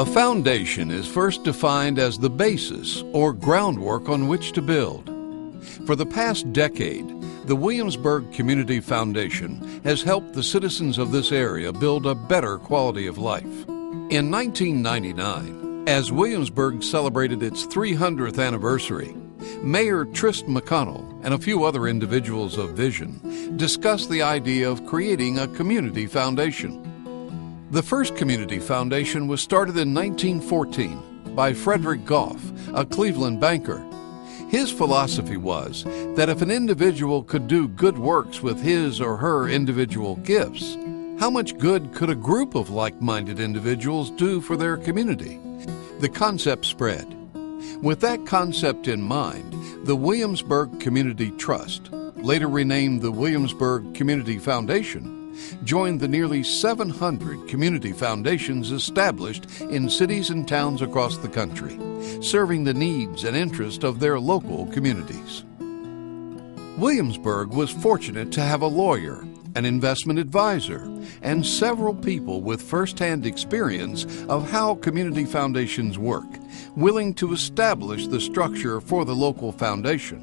A foundation is first defined as the basis or groundwork on which to build. For the past decade, the Williamsburg Community Foundation has helped the citizens of this area build a better quality of life. In 1999, as Williamsburg celebrated its 300th anniversary, Mayor Trist McConnell and a few other individuals of vision discussed the idea of creating a community foundation. The first community foundation was started in 1914 by Frederick Goff, a Cleveland banker. His philosophy was that if an individual could do good works with his or her individual gifts, how much good could a group of like-minded individuals do for their community? The concept spread. With that concept in mind, the Williamsburg Community Trust, later renamed the Williamsburg Community Foundation, joined the nearly 700 community foundations established in cities and towns across the country, serving the needs and interests of their local communities. Williamsburg was fortunate to have a lawyer, an investment advisor, and several people with first-hand experience of how community foundations work, willing to establish the structure for the local foundation.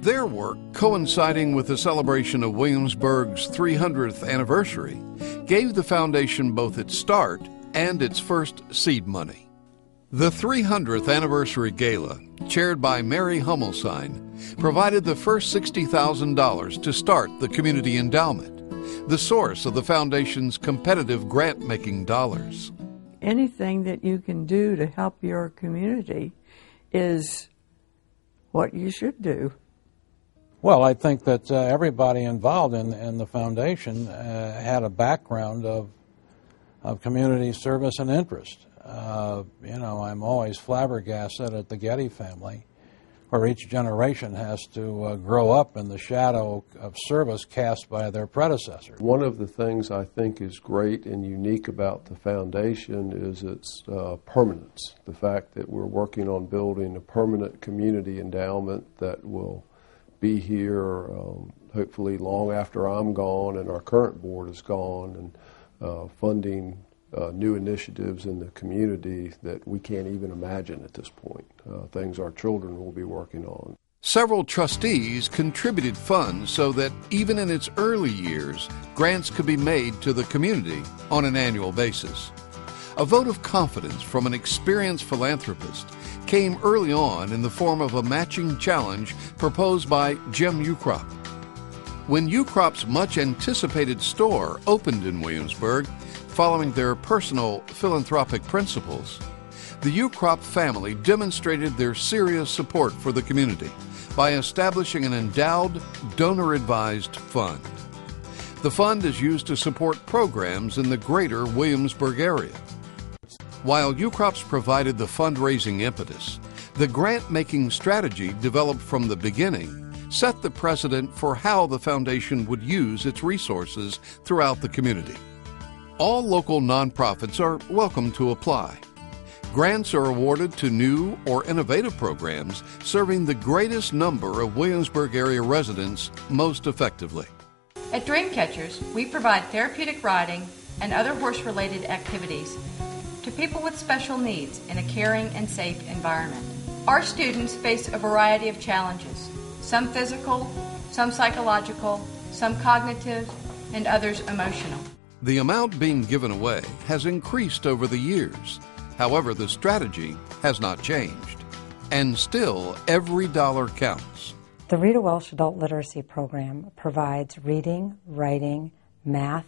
Their work, coinciding with the celebration of Williamsburg's 300th anniversary, gave the foundation both its start and its first seed money. The 300th Anniversary Gala, chaired by Mary Hummelstein, provided the first $60,000 to start the community endowment, the source of the foundation's competitive grant-making dollars. Anything that you can do to help your community is what you should do. Well, I think that everybody involved in the foundation had a background of community service and interest. I'm always flabbergasted at the Getty family, where each generation has to grow up in the shadow of service cast by their predecessors. One of the things I think is great and unique about the foundation is its permanence. The fact that we're working on building a permanent community endowment that will be here hopefully long after I'm gone and our current board is gone, and funding new initiatives in the community that we can't even imagine at this point, things our children will be working on. Several trustees contributed funds so that even in its early years, grants could be made to the community on an annual basis. A vote of confidence from an experienced philanthropist came early on in the form of a matching challenge proposed by Jim Ukrop. When Ukrop's much-anticipated store opened in Williamsburg, following their personal philanthropic principles, the Ukrop family demonstrated their serious support for the community by establishing an endowed, donor-advised fund. The fund is used to support programs in the greater Williamsburg area. While Ukrop's provided the fundraising impetus, the grant-making strategy developed from the beginning set the precedent for how the foundation would use its resources throughout the community. All local nonprofits are welcome to apply. Grants are awarded to new or innovative programs serving the greatest number of Williamsburg area residents most effectively. At Dreamcatchers, we provide therapeutic riding and other horse-related activities to people with special needs in a caring and safe environment. Our students face a variety of challenges, some physical, some psychological, some cognitive, and others emotional. The amount being given away has increased over the years. However, the strategy has not changed. And still, every dollar counts. The Rita Welsh Adult Literacy Program provides reading, writing, math,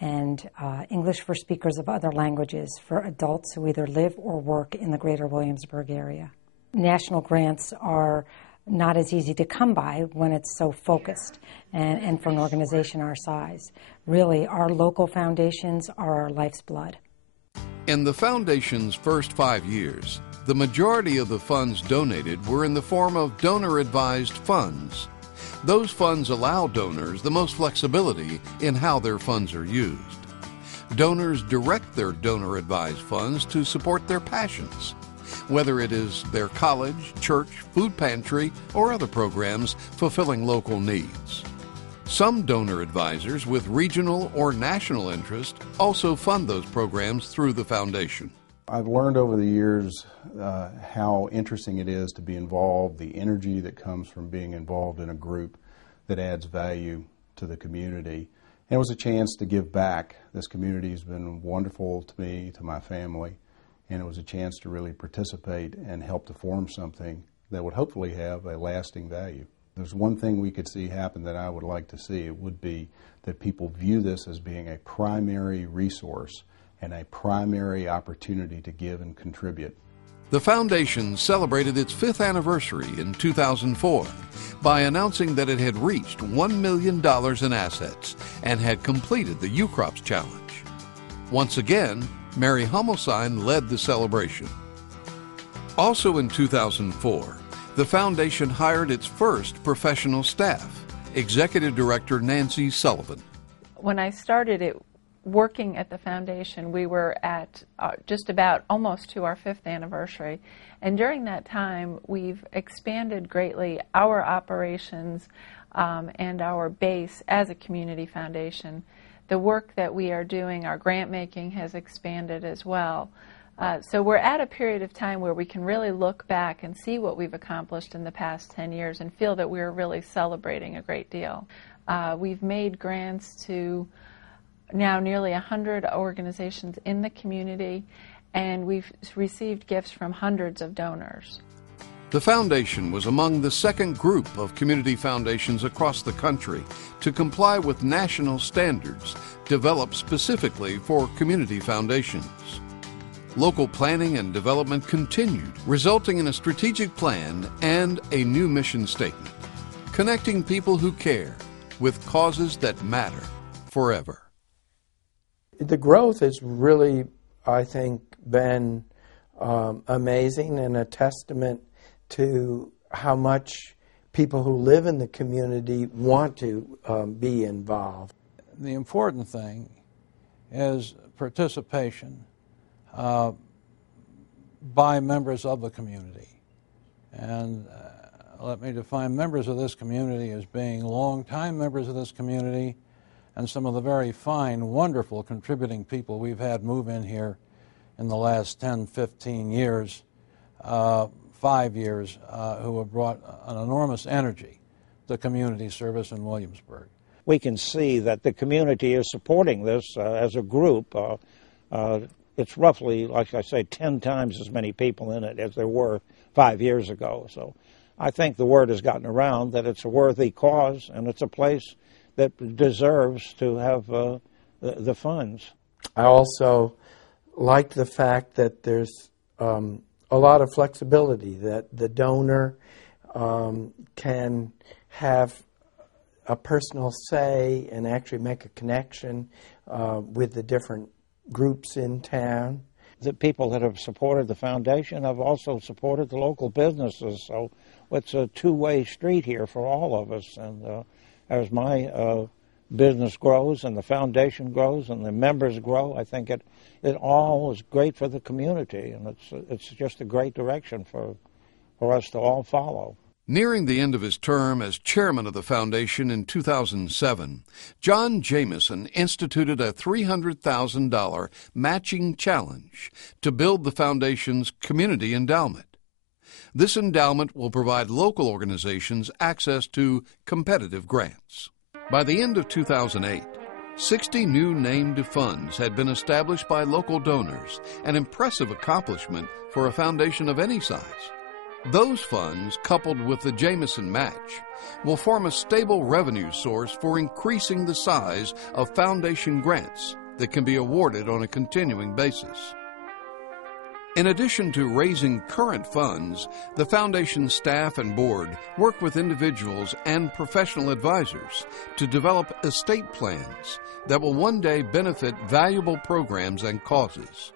and English for speakers of other languages for adults who either live or work in the greater Williamsburg area. National grants are not as easy to come by when it's so focused and for an organization our size. Really, our local foundations are our life's blood. In the foundation's first 5 years, the majority of the funds donated were in the form of donor-advised funds. Those funds allow donors the most flexibility in how their funds are used. Donors direct their donor-advised funds to support their passions, whether it is their college, church, food pantry, or other programs fulfilling local needs. Some donor advisors with regional or national interest also fund those programs through the foundation. I've learned over the years how interesting it is to be involved, the energy that comes from being involved in a group that adds value to the community. And it was a chance to give back. This community has been wonderful to me, to my family, and it was a chance to really participate and help to form something that would hopefully have a lasting value. There's one thing we could see happen that I would like to see. It would be that people view this as being a primary resource and a primary opportunity to give and contribute. The foundation celebrated its 5th anniversary in 2004 by announcing that it had reached $1 million in assets and had completed the U-Crops Challenge. Once again, Mary Hummelstein led the celebration. Also in 2004, the foundation hired its first professional staff, Executive Director Nancy Sullivan. When I started working at the foundation, we were at just about almost to our 5th anniversary. And during that time, we've expanded greatly our operations and our base as a community foundation. The work that we are doing, our grant making, has expanded as well. So we're at a period of time where we can really look back and see what we've accomplished in the past 10 years and feel that we're really celebrating a great deal. We've made grants to now nearly 100 organizations in the community, and we've received gifts from hundreds of donors. The foundation was among the second group of community foundations across the country to comply with national standards developed specifically for community foundations. Local planning and development continued, resulting in a strategic plan and a new mission statement, connecting people who care with causes that matter forever. The growth has really, I think, been amazing and a testament to how much people who live in the community want to be involved. The important thing is participation by members of the community. And let me define members of this community as being long-time members of this community and some of the very fine, wonderful contributing people we've had move in here in the last 10, 15 years, 5 years, who have brought an enormous energy to community service in Williamsburg. We can see that the community is supporting this as a group. It's roughly, like I say, 10 times as many people in it as there were 5 years ago. So I think the word has gotten around that it's a worthy cause and it's a place that deserves to have the funds. I also like the fact that there's a lot of flexibility, that the donor can have a personal say and actually make a connection with the different groups in town. The people that have supported the foundation have also supported the local businesses, so it's a two-way street here for all of us. And as my business grows and the foundation grows and the members grow, I think it all is great for the community, and it's just a great direction for us to all follow. Nearing the end of his term as chairman of the foundation in 2007, John Jameson instituted a $300,000 matching challenge to build the foundation's community endowment. This endowment will provide local organizations access to competitive grants. By the end of 2008, 60 new named funds had been established by local donors, an impressive accomplishment for a foundation of any size. Those funds, coupled with the Jameson match, will form a stable revenue source for increasing the size of foundation grants that can be awarded on a continuing basis. In addition to raising current funds, the foundation staff and board work with individuals and professional advisors to develop estate plans that will one day benefit valuable programs and causes.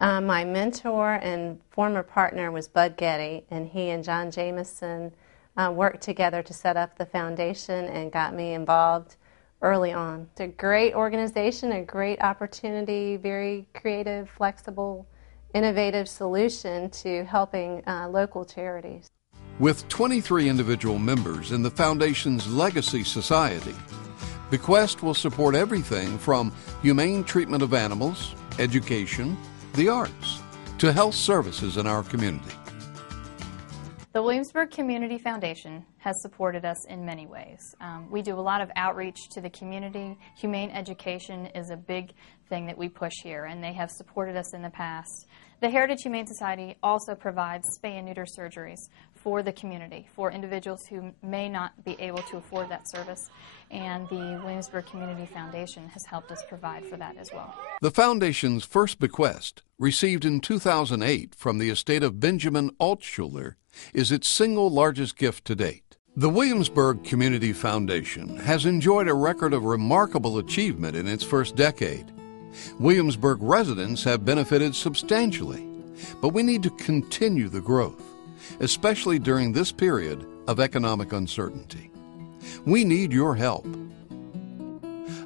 My mentor and former partner was Bud Getty, and he and John Jameson worked together to set up the foundation and got me involved early on. It's a great organization, a great opportunity, very creative, flexible, innovative solution to helping local charities. With 23 individual members in the foundation's Legacy Society, Bequest will support everything from humane treatment of animals, education, the arts, to health services in our community. The Williamsburg Community Foundation has supported us in many ways. We do a lot of outreach to the community. Humane education is a big thing that we push here, and they have supported us in the past. The Heritage Humane Society also provides spay and neuter surgeries for the community, for individuals who may not be able to afford that service, and the Williamsburg Community Foundation has helped us provide for that as well. The Foundation's first bequest, received in 2008 from the estate of Benjamin Altschuler, is its single largest gift to date. The Williamsburg Community Foundation has enjoyed a record of remarkable achievement in its first decade. Williamsburg residents have benefited substantially, but we need to continue the growth, especially during this period of economic uncertainty. We need your help.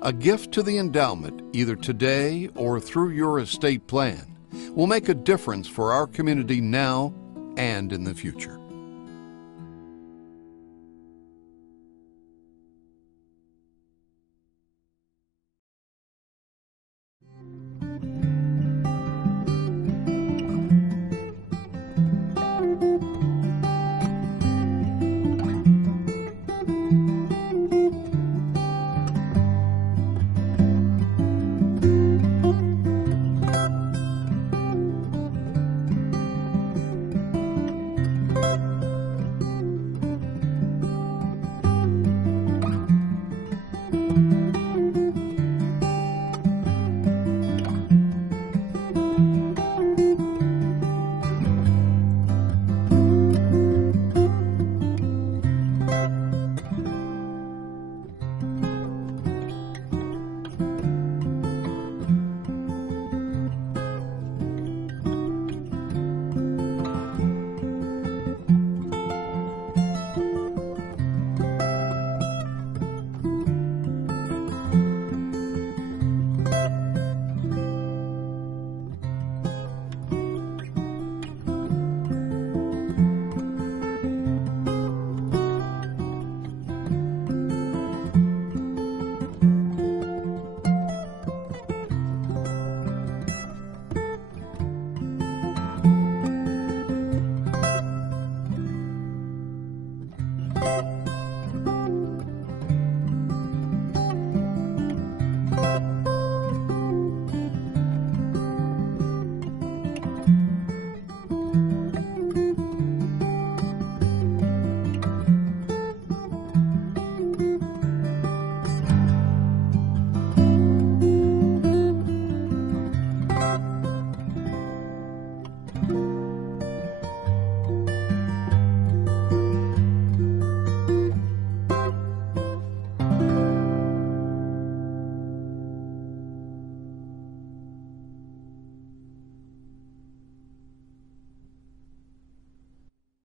A gift to the endowment, either today or through your estate plan, will make a difference for our community now and in the future.